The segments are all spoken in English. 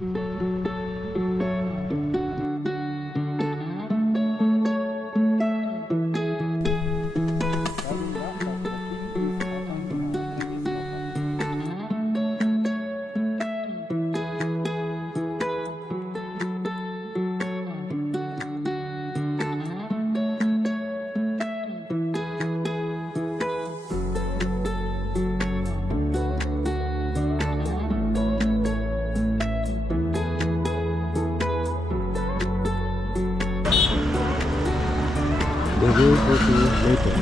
The way go to later.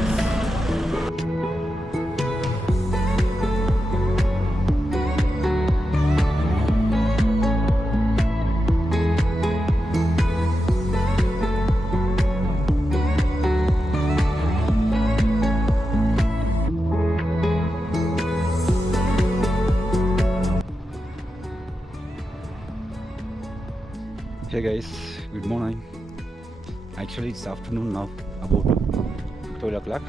Hey guys, good morning. Actually it's afternoon now, about 12 o'clock,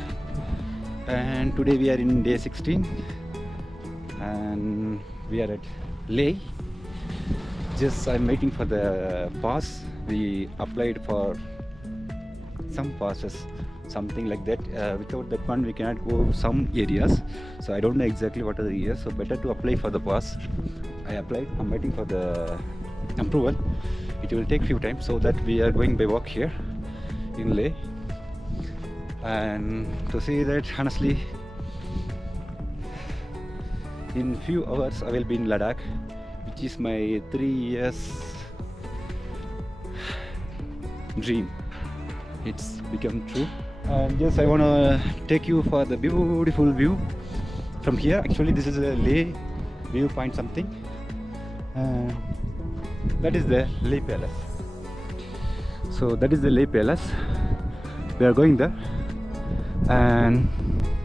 and today we are in day 16 and we are at Leh. Just I'm waiting for the pass. We applied for some passes, something like that. Without that one we cannot go some areas, so I don't know exactly what are the areas, so better to apply for the pass. I applied, I'm waiting for the approval. It will take few times, so that we are going by walk here in Leh. And to say that honestly, in few hours I will be in Ladakh, which is my 3 years dream. It's become true. And yes, I want to take you for the beautiful view from here. Actually this is a Leh viewpoint something. That is the Leh Palace. So that is the Leh Palace. We are going there, and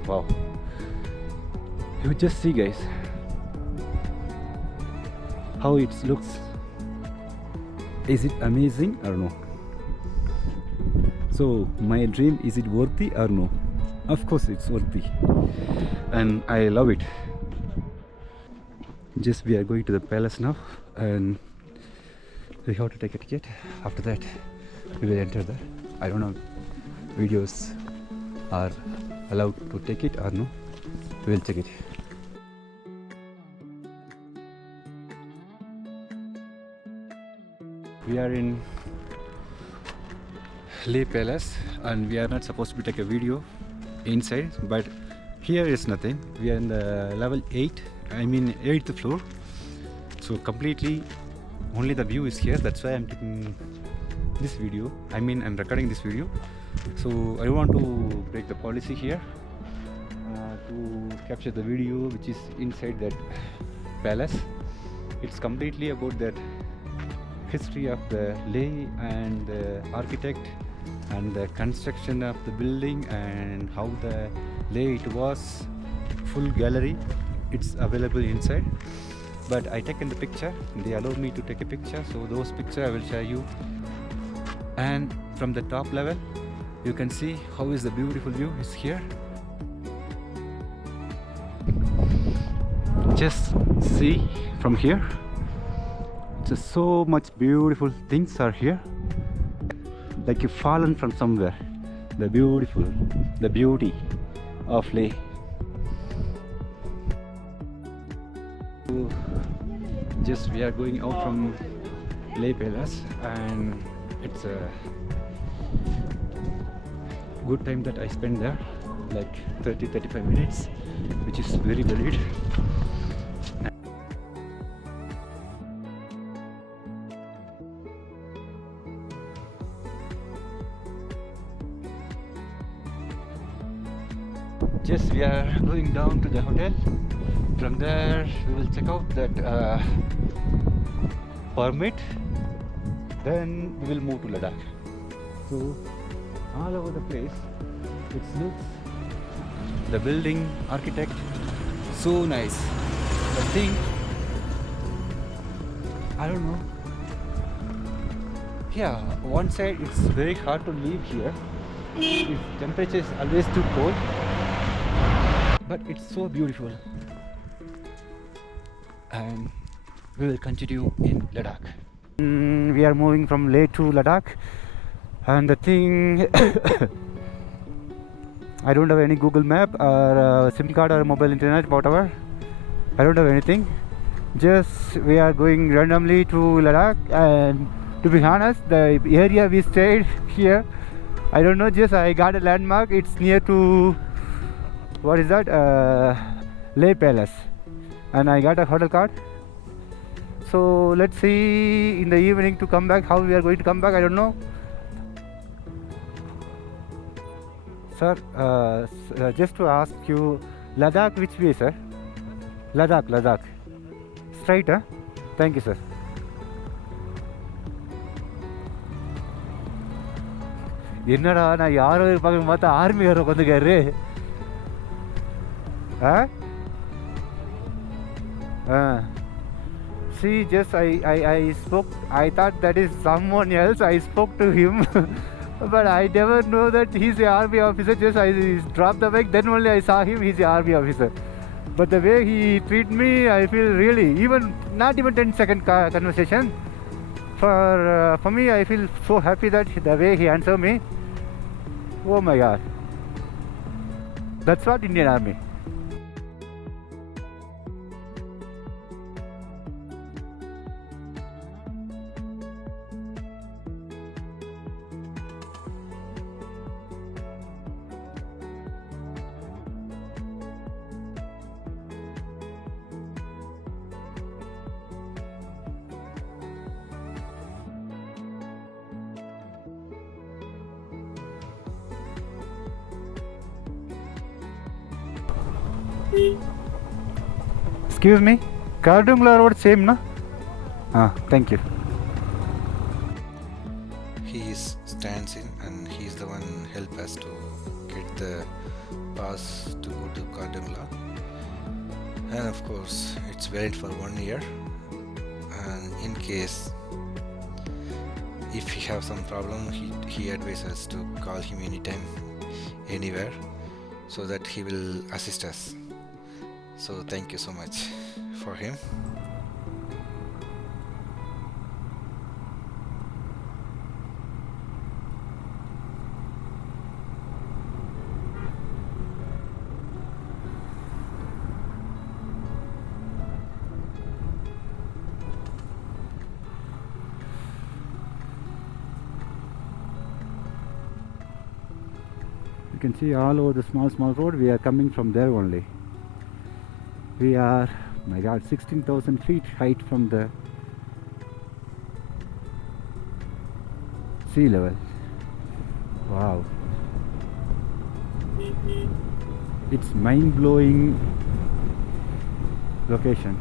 wow, you just see guys how it looks. Is it amazing or no? So my dream, is it worthy or no? Of course it's worthy, and I love it. Just we are going to the palace now, and we have to take a ticket. After that we will enter there. I don't know videos are allowed to take it or no. We will check it. We are in Leh Palace and we are not supposed to take a video inside, but here is nothing. We are in the level 8, I mean 8th floor, so completely only the view is here. That's why I'm taking this video, I mean I'm recording this video. So I don't want to break the policy here to capture the video which is inside that palace. It's completely about that history of the Leh and the architect and the construction of the building and how the Leh it was. Full gallery, it's available inside, but I taken the picture. They allowed me to take a picture, so those pictures I will share you. And from the top level you can see how is the beautiful view is here. Just see from here, just so much beautiful things are here, like you fallen from somewhere. The beauty of Leh. Just we are going out from Leh Palace, and it's a good time that I spend there, like 30-35 minutes, which is very valid. Just we are going down to the hotel. From there we will check out that permit, then we will move to Ladakh. So all over the place it looks, the building, architect, so nice. The thing, I don't know, yeah, one side it's very hard to live here. Its temperature is always too cold, but it's so beautiful. And we will continue in Ladakh. We are moving from Leh to Ladakh, and the thing I don't have any Google map or SIM card or mobile internet, whatever. I don't have anything. Just we are going randomly to Ladakh, and to be honest, the area we stayed here, I don't know. Just I got a landmark. It's near to what is that? Leh Palace, and I got a hotel card. So let's see in the evening to come back. How we are going to come back, I don't know. Sir, just to ask you, Ladakh which way, sir? Ladakh. Straight, huh? Thank you, sir. என்னடா நான் யாரோ இருப்பாங்க பார்த்தா ஆர்மிக்காரர் உட்காந்துக்காரு. See, just I spoke. I thought that is someone else. I spoke to him, but I never know that he's an army officer. Just I dropped the bike. Then only I saw him. He's an army officer. But the way he treat me, I feel really not even 10-second conversation. For me, I feel so happy that the way he answered me. Oh my God, that's what Indian Army. Excuse me, Kardungla road same na? Thank you. He stands in and he is the one help us to get the pass to go to Kardungla. And of course it's valid for 1 year, and in case if he have some problem, he advises us to call him anytime, anywhere, so that he will assist us. So thank you so much for him. You can see all over the small road. We are coming from there only. We are, my God, 16,000 feet height from the sea level. Wow, it's mind-blowing location.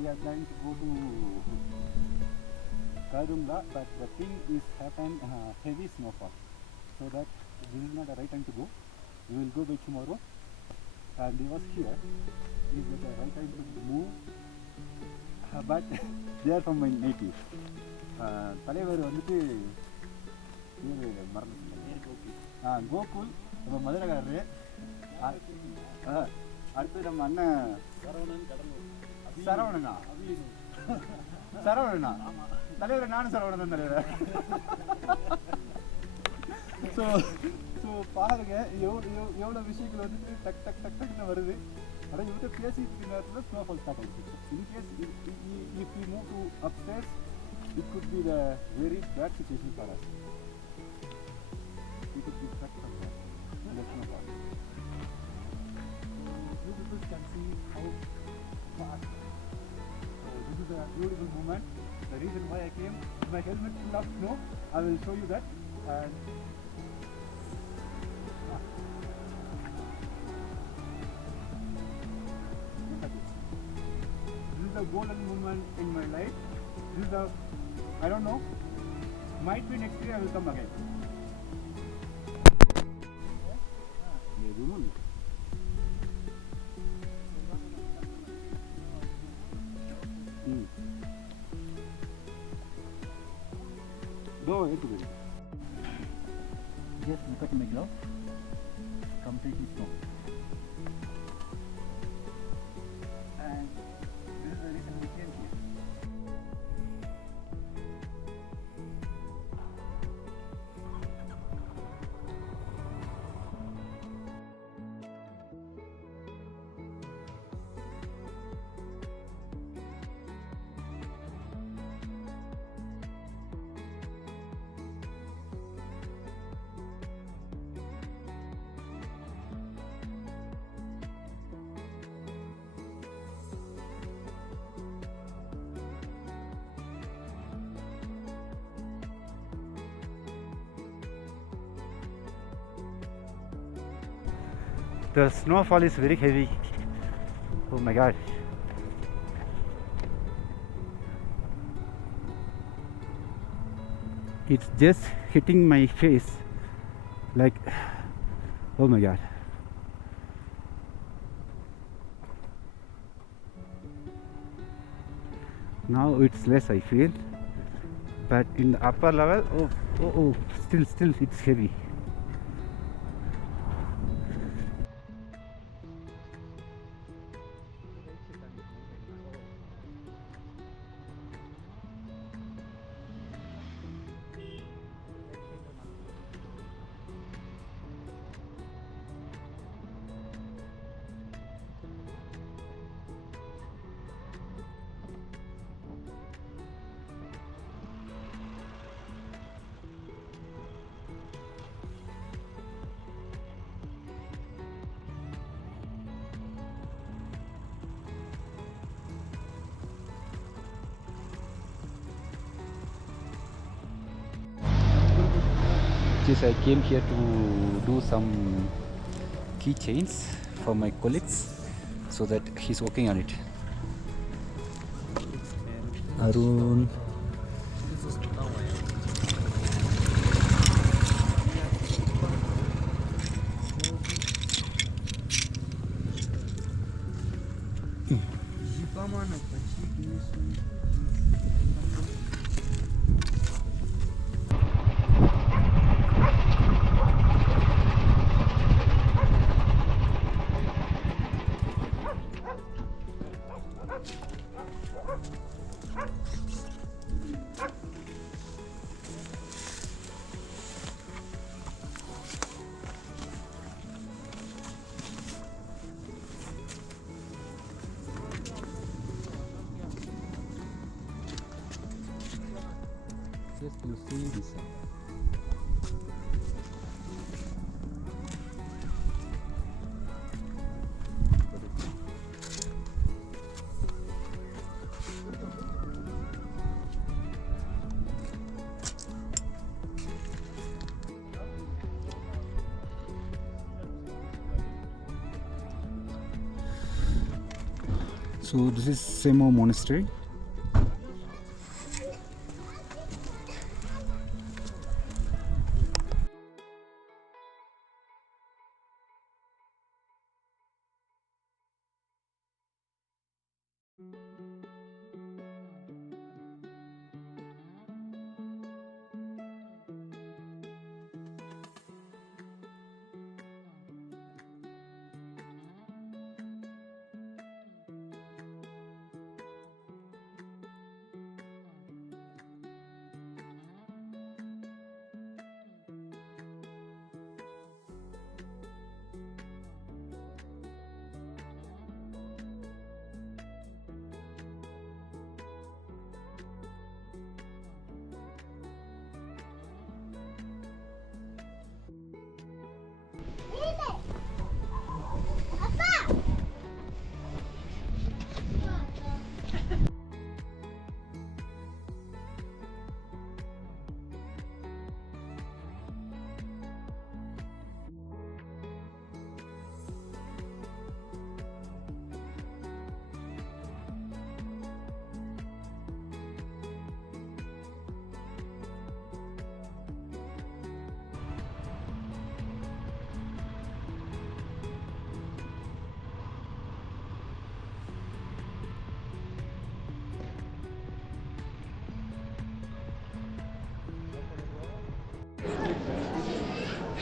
We are planning to go to Karumla, but the thing is happened heavy snowfall, so that this is not the right time to go. We will go by tomorrow, and he was here. Is the right time to move, but they are from my native. தலைவர் வந்துட்டு மறந்துட்டேன். கோகுல் நம்ம மதுரைக்காரரு. அடுத்து நம்ம அண்ணன் சரவணனா. சரவணனா தலைவர், நானும் சரவணன் தான் தலைவர். ஸோ பாருங்க எவ்வளோ விஷயங்கள் வந்துட்டு டக் டக் டக் டக்னு வருது. ஆனால் இவர்கிட்ட பேசிட்டு இருக்க நேரத்தில் ஸ்னோஃபால் ஸ்டார்ட் ஆகிடுச்சு. In case if you move to upstairs, it could be the very bad situation for us. We could be stuck somewhere in the snowfall. You people can see how fast. So this is a beautiful moment. The reason why I came, my helmet full of snow. I will show you that. And look at this. This is the golden moment in my life. This is the, I don't know, might be next year I will come again. Go into it. Just look at my glove. Completely snow. And this is the reason we came here. The snowfall is very heavy. Oh my god. It's just hitting my face like, oh my god. Now it's less, I feel, but in the upper level, still it's heavy. I came here to do some keychains for my colleagues, so that he's working on it. Arun. Just you see this. So this is Semo Monastery.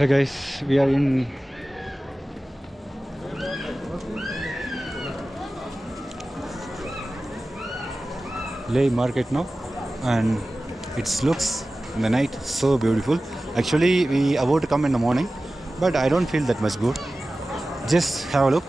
Hey guys, we are in Leh market now, and it looks in the night so beautiful. Actually, we about to come in the morning, but I don't feel that much good. Just have a look.